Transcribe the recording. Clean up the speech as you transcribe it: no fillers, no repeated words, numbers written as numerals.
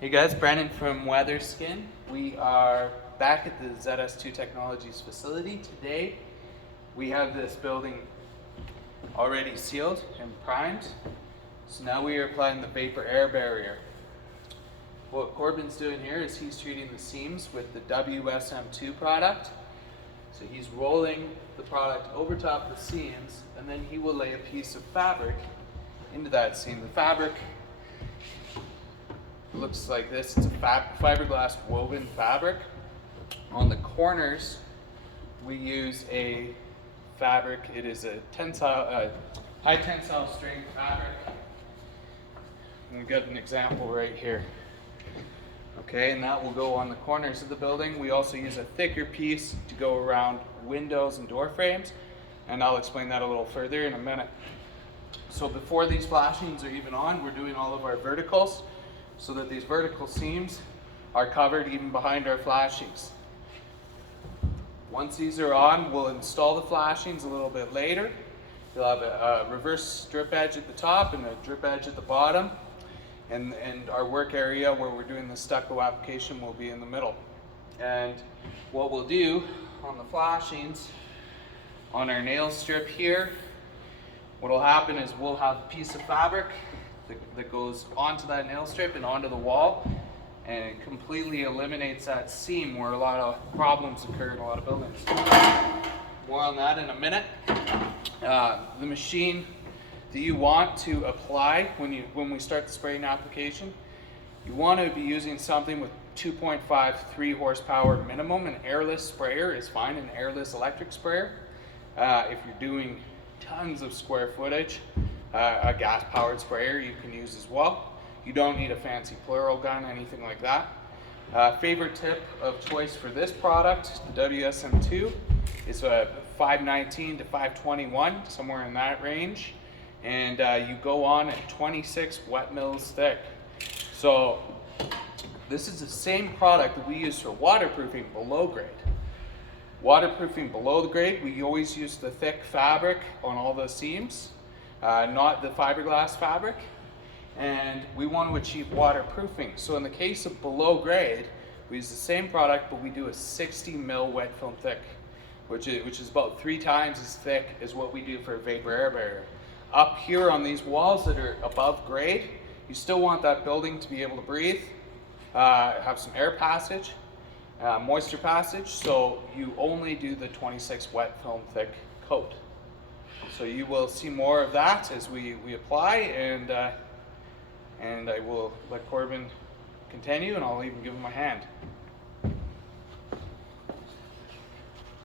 Hey guys, Brandon from Weatherskin. We are back at the ZS2 Technologies facility. Today we have this building already sealed and primed. So now we are applying the vapor air barrier. What Corbin's doing here is he's treating the seams with the WSM2 product. So he's rolling the product over top the seams, and then he will lay a piece of fabric into that seam. The fabric looks like this. It's a fiberglass woven fabric. On the corners, we use a fabric. It is a high tensile strength fabric. And we've got an example right here. Okay, and that will go on the corners of the building. We also use a thicker piece to go around windows and door frames, and I'll explain that a little further in a minute. So before these flashings are even on, we're doing all of our verticals, so that these vertical seams are covered even behind our flashings. Once these are on, we'll install the flashings a little bit later. You'll have a reverse drip edge at the top and a drip edge at the bottom. And our work area where we're doing the stucco application will be in the middle. And what we'll do on the flashings, on our nail strip here, what will happen is we'll have a piece of fabric that goes onto that nail strip and onto the wall, and it completely eliminates that seam where a lot of problems occur in a lot of buildings. More on that in a minute. The machine that you want to apply when we start the spraying application, you want to be using something with 2.53 horsepower minimum. An airless sprayer is fine, an airless electric sprayer. If you're doing tons of square footage, a gas-powered sprayer you can use as well. You don't need a fancy plural gun, anything like that. Favorite tip of choice for this product, the WSM2, is 519 to 521, somewhere in that range. And you go on at 26 wet mils thick. So this is the same product that we use for waterproofing below grade. Waterproofing below the grade, we always use the thick fabric on all the seams, not the fiberglass fabric, and we want to achieve waterproofing. So in the case of below grade, we use the same product, but we do a 60 mil wet film thick, which is about 3 times as thick as what we do for a vapor air barrier. Up here on these walls that are above grade, you still want that building to be able to breathe, have some air passage, moisture passage, so you only do the 26 wet film thick coat. So you will see more of that as we apply, and I will let Corbin continue, and I'll even give him a hand.